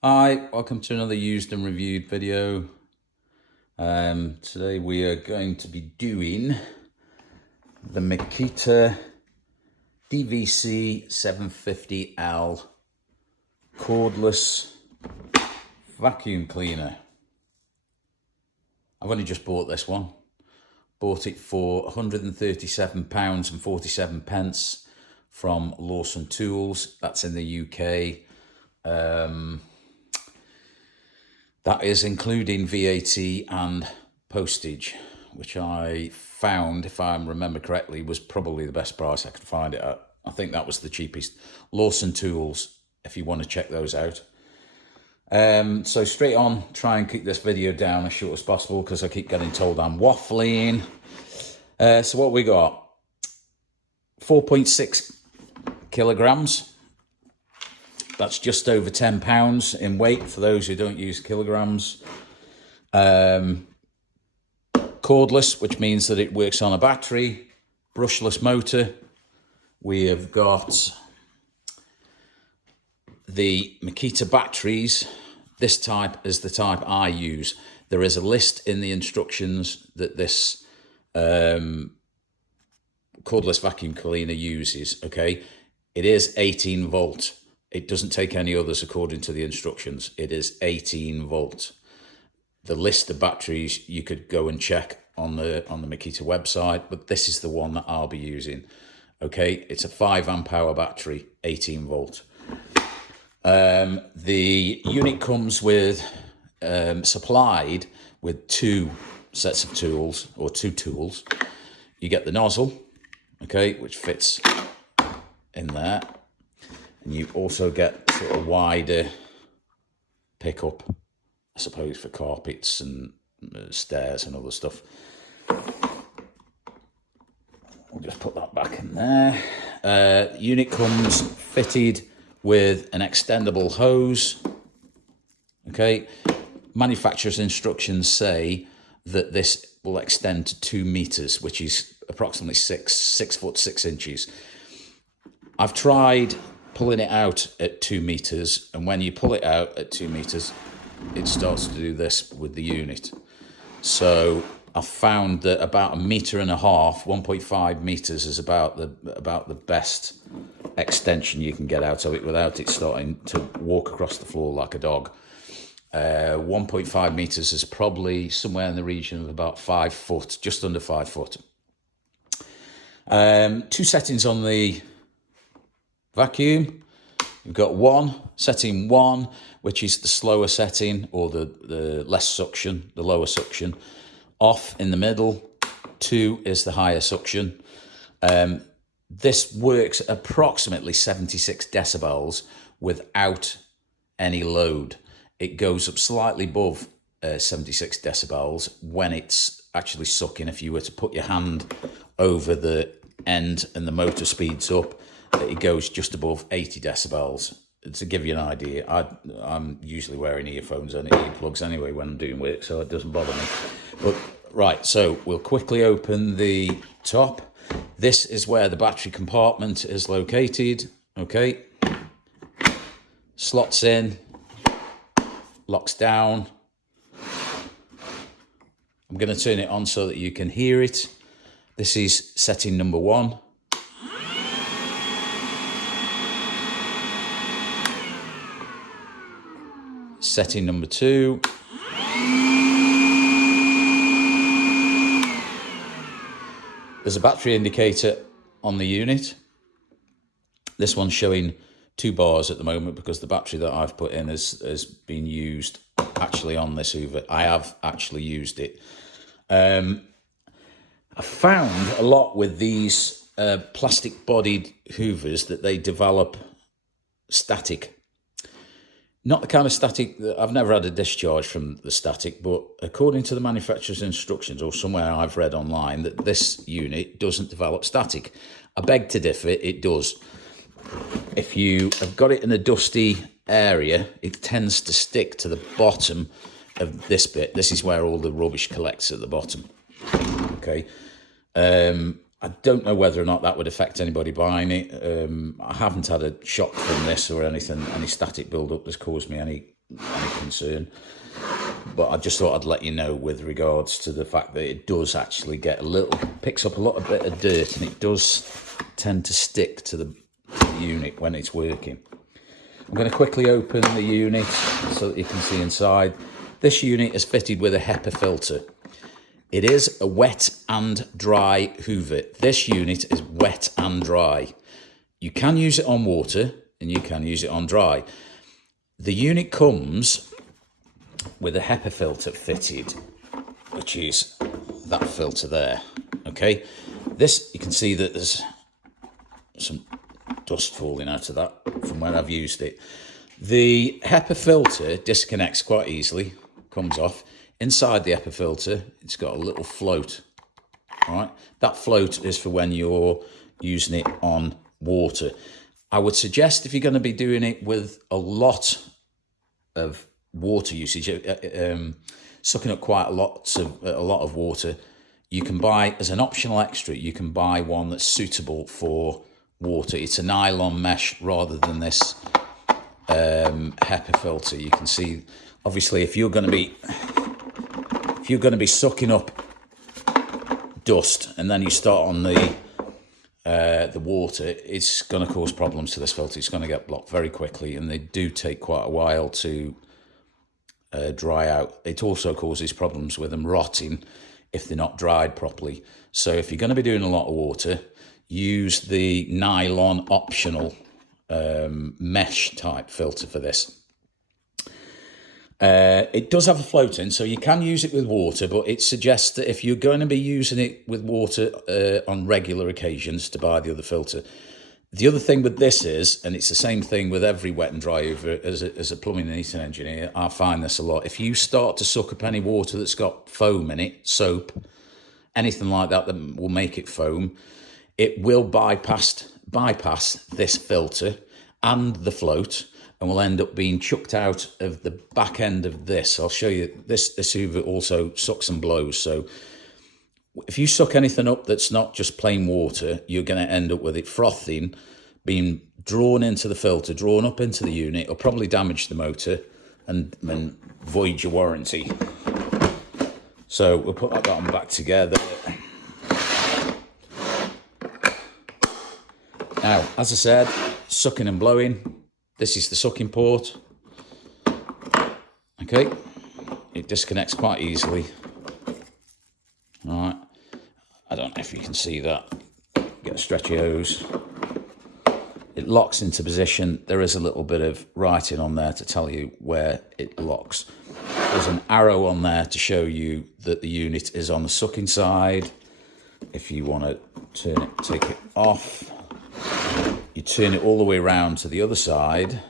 Hi, welcome to another used and reviewed video. Today we are going to be doing the Makita DVC750L cordless vacuum cleaner. I've only just bought this one. Bought it for £137.47 from Lawson Tools. That's in the UK. That is including VAT and postage, which I found, if I remember correctly, was probably the best price I could find it at. I think that was the cheapest. Lawson Tools, if you want to check those out. So straight on, try and keep this video down as short as possible because I keep getting told I'm waffling. So what we got? 4.6 kilograms. That's just over 10 pounds in weight for those who don't use kilograms. Cordless, which means that it works on a battery, brushless motor. We have got the Makita batteries. This type is the type I use. There is a list in the instructions that this cordless vacuum cleaner uses, okay? It is 18 volt. It doesn't take any others according to the instructions. It is 18 volt. The list of batteries you could go and check on the Makita website, but this is the one that I'll be using. Okay, it's a 5 amp hour battery, 18 volt. The unit comes with supplied with two sets of tools, or two tools. You get the nozzle, okay, which fits in there. And you also get sort of wider pickup, I suppose, for carpets and stairs and other stuff. We'll just put that back in there. Unit comes fitted with an extendable hose. Okay, manufacturer's instructions say that this will extend to 2 meters, which is approximately 6 foot 6 inches. I've tried pulling it out at 2 meters, and when you pull it out at 2 meters, it starts to do this with the unit. So I found that about 1.5 meters, 1.5 meters is about the best extension you can get out of it without it starting to walk across the floor like a dog. 1.5 meters is probably somewhere in the region of about 5 foot, just under 5 foot. Two settings on the vacuum. You've got setting one, which is the slower setting, or the less suction, the lower suction. Off in the middle. 2 is the higher suction. This works at approximately 76 decibels without any load. It goes up slightly above 76 decibels when it's actually sucking. If you were to put your hand over the end and the motor speeds up, it goes just above 80 decibels. To give you an idea, I'm usually wearing earphones and earplugs anyway when I'm doing work, so it doesn't bother me. But right, so we'll quickly open the top. This is where the battery compartment is located. Okay, slots in, locks down. I'm going to turn it on so that you can hear it. This is setting number 1. Setting number 2. There's a battery indicator on the unit. This one's showing 2 bars at the moment because the battery that I've put in has been used actually on this Hoover. I have actually used it. I found a lot with these plastic bodied Hoovers that they develop static. Not the kind of static that I've never had a discharge from the static, but according to the manufacturer's instructions, or somewhere I've read online, that this unit doesn't develop static. I beg to differ, it does. If you have got it in a dusty area, it tends to stick to the bottom of this bit. This is where all the rubbish collects at the bottom. Okay. I don't know whether or not that would affect anybody buying it. I haven't had a shock from this or anything, any static build-up that's caused me any any concern. But I just thought I'd let you know with regards to the fact that it does actually get picks up a lot of bit of dirt, and it does tend to stick to the unit when it's working. I'm going to quickly open the unit so that you can see inside. This unit is fitted with a HEPA filter. It is a wet and dry Hoover. This unit is wet and dry. You can use it on water and you can use it on dry. The unit comes with a HEPA filter fitted, which is that filter there. Okay, this, you can see that there's some dust falling out of that from when I've used it. The HEPA filter disconnects quite easily, comes off. Inside the HEPA filter, it's got a little float. All right, that float is for when you're using it on water. I would suggest if you're going to be doing it with a lot of water usage, sucking up quite a lot of water, you can buy, as an optional extra, you can buy one that's suitable for water. It's a nylon mesh rather than this HEPA filter. You can see, obviously, if you're going to be sucking up dust and then you start on the water, it's going to cause problems to this filter. It's going to get blocked very quickly, and they do take quite a while to dry out. It also causes problems with them rotting if they're not dried properly. So if you're going to be doing a lot of water, use the nylon optional mesh type filter for this. It does have a float in, so you can use it with water, but it suggests that if you're going to be using it with water on regular occasions, to buy the other filter. The other thing with this is, and it's the same thing with every wet and dry Hoover, as a plumbing and heating engineer, I find this a lot. If you start to suck up any water that's got foam in it, soap, anything like that that will make it foam, it will bypass this filter and the float, and will end up being chucked out of the back end of this. I'll show you, this Hoover also sucks and blows. So if you suck anything up that's not just plain water, you're going to end up with it frothing, being drawn into the filter, drawn up into the unit, or probably damage the motor and void your warranty. So we'll put that bottom back together. Now, as I said, sucking and blowing. This is the sucking port. Okay, it disconnects quite easily. All right, I don't know if you can see that. Get a stretchy hose. It locks into position. There is a little bit of writing on there to tell you where it locks. There's an arrow on there to show you that the unit is on the sucking side. If you want to turn it, take it off, you turn it all the way around to the other side,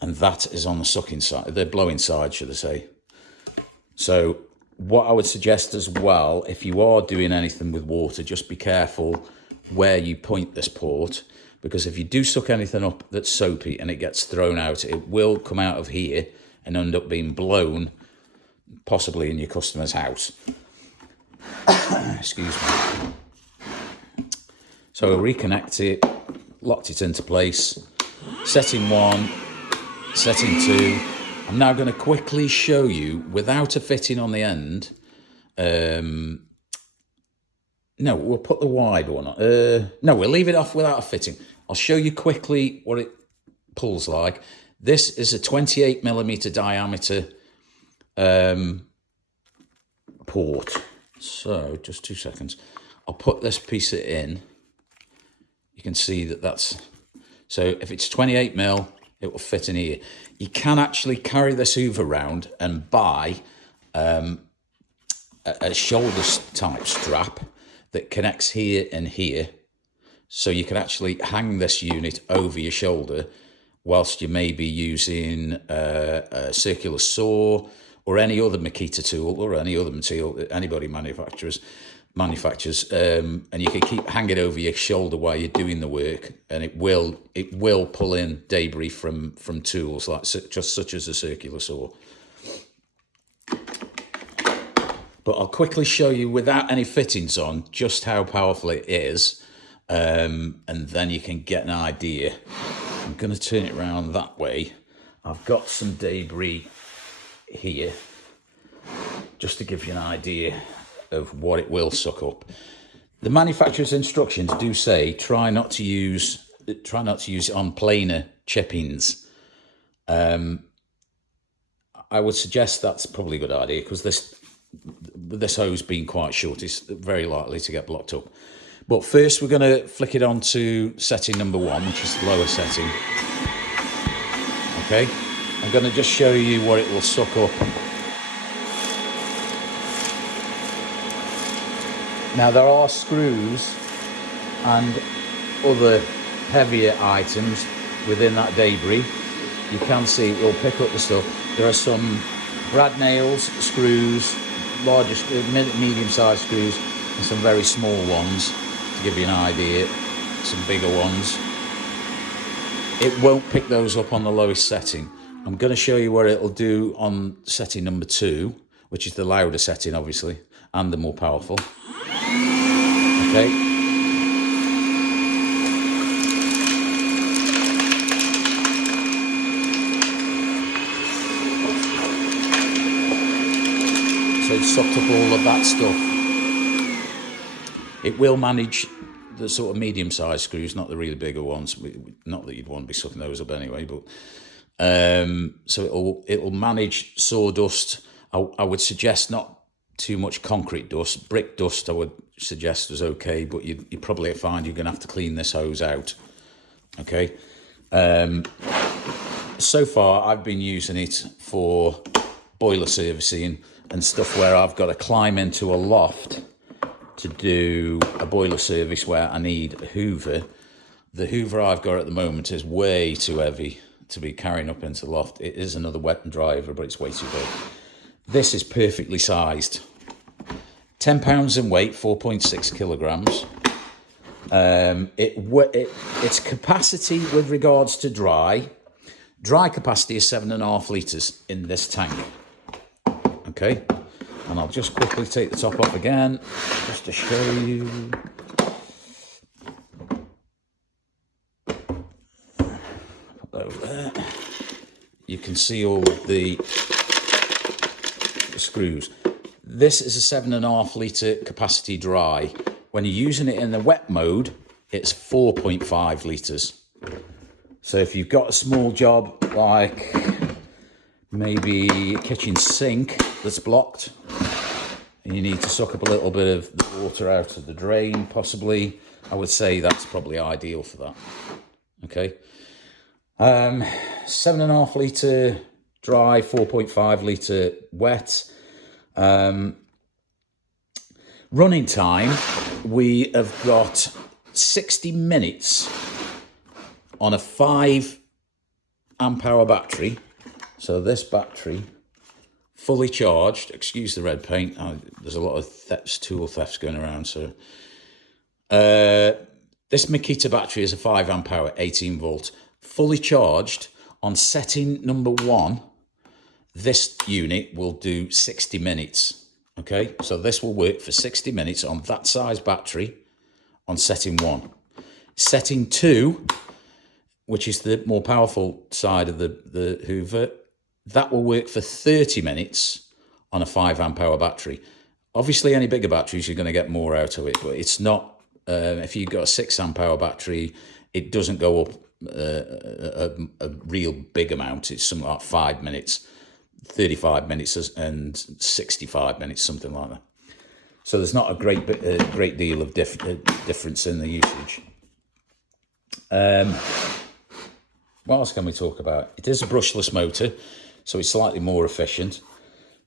and that is on the sucking side, the blowing side, should I say. So what I would suggest as well, if you are doing anything with water, just be careful where you point this port, because if you do suck anything up that's soapy and it gets thrown out, it will come out of here and end up being blown, possibly in your customer's house. Excuse me. So I'll reconnect it, locked it into place, setting 1, setting 2. I'm now going to quickly show you, without a fitting on the end, no, we'll put the wide one on. No, we'll leave it off without a fitting. I'll show you quickly what it pulls like. This is a 28mm diameter port. So, just 2 seconds. I'll put this piece in. You can see that that's... So, if it's 28mm, it will fit in here. You can actually carry this Hoover around and buy a shoulder type strap that connects here and here. So you can actually hang this unit over your shoulder whilst you may be using a circular saw or any other Makita tool or any other material that anybody manufactures, and you can keep hanging over your shoulder while you're doing the work, and it will pull in debris from tools like such as a circular saw. But I'll quickly show you without any fittings on just how powerful it is, and then you can get an idea I'm going to turn it around that way. I've got some debris here, just to give you an idea of what it will suck up. The manufacturer's instructions do say try not to use it on planer chippings. I would suggest that's probably a good idea, because this hose being quite short, is very likely to get blocked up. But first we're going to flick it on to setting number 1, which is the lower setting. Okay, I'm going to just show you what it will suck up. Now there are screws and other heavier items within that debris. You can see it will pick up the stuff. There are some brad nails, screws, larger, medium-sized screws, and some very small ones, to give you an idea, some bigger ones. It won't pick those up on the lowest setting. I'm going to show you what it'll do on setting number 2, which is the louder setting, obviously, and the more powerful. Okay. So it's sucked up all of that stuff. It will manage the sort of medium-sized screws, not the really bigger ones. Not that you'd want to be sucking those up anyway, but so it'll manage sawdust. I would suggest not too much concrete dust. Brick dust I would suggest was okay, but you probably find you're going to have to clean this hose out. Okay. So far I've been using it for boiler servicing and stuff where I've got to climb into a loft to do a boiler service where I need a hoover. The hoover I've got at the moment is way too heavy to be carrying up into the loft. It is another wet and dry hoover, but it's way too big. This is perfectly sized. 10 pounds in weight, 4.6 kilograms. Its capacity with regards to dry capacity is 7.5 litres in this tank. Okay, and I'll just quickly take the top off again, just to show you. Put that over there. You can see all of the screws. This is a 7.5 litre capacity dry. When you're using it in the wet mode, it's 4.5 litres. So if you've got a small job like maybe a kitchen sink that's blocked, and you need to suck up a little bit of the water out of the drain, possibly, I would say that's probably ideal for that. Okay. 7.5 litre dry, 4.5 litre wet. Running time, we have got 60 minutes on a 5 amp hour battery. So this battery, fully charged, excuse the red paint, there's a lot of tool thefts going around. So this Makita battery is a 5 amp hour, 18 volt, fully charged. On setting number 1, this unit will do 60 minutes. Okay, so this will work for 60 minutes on that size battery on setting 1. Setting 2, which is the more powerful side of the hoover, that will work for 30 minutes on a 5 amp hour battery. Obviously, any bigger batteries, you're going to get more out of it, but it's not, if you've got a 6 amp hour battery, it doesn't go up a real big amount. It's something like 5 minutes. 35 minutes and 65 minutes, something like that. So there's not a great deal of difference in the usage. What else can we talk about? It is a brushless motor, so it's slightly more efficient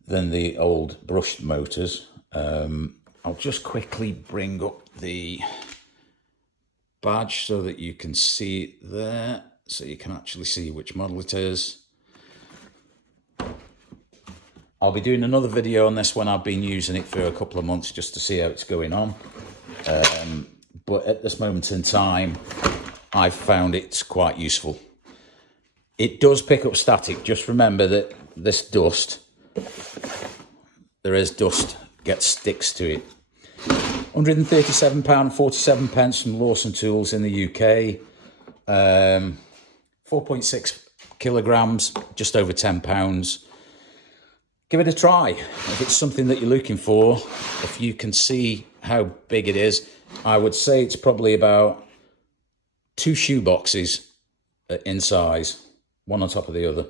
than the old brushed motors. I'll just quickly bring up the badge so that you can see it there, so you can actually see which model it is. I'll be doing another video on this when I've been using it for a couple of months, just to see how it's going on. But at this moment in time, I've found it's quite useful. It does pick up static. Just remember that this dust, there is dust, sticks to it. £137.47 from Lawson Tools in the UK. 4.6 kilograms, just over 10 pounds. Give it a try. If it's something that you're looking for, if you can see how big it is, I would say it's probably about 2 shoe boxes in size, one on top of the other.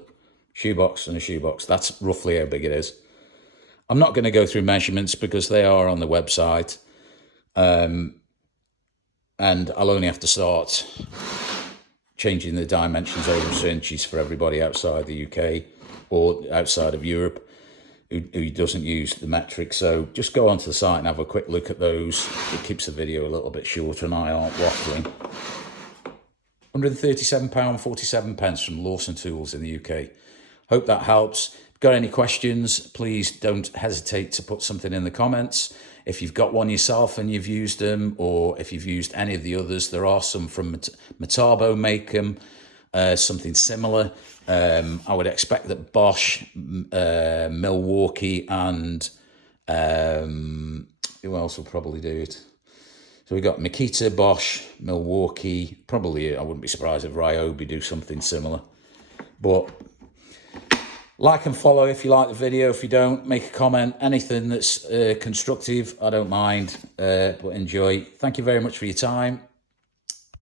Shoebox and a shoebox. That's roughly how big it is. I'm not going to go through measurements because they are on the website. And I'll only have to start changing the dimensions over to inches for everybody outside the UK or outside of Europe who doesn't use the metric. So just go onto the site and have a quick look at those. It keeps the video a little bit shorter and I aren't waffling. £137.47 from Lawson Tools in the UK. Hope that helps. If you've got any questions, please don't hesitate to put something in the comments. If you've got one yourself and you've used them, or if you've used any of the others, there are some from Metabo make them, something similar. I would expect that Bosch, Milwaukee, and who else will probably do it? So we got Makita, Bosch, Milwaukee. Probably, I wouldn't be surprised if Ryobi do something similar. But like and follow if you like the video. If you don't, make a comment. Anything that's constructive, I don't mind. But enjoy. Thank you very much for your time.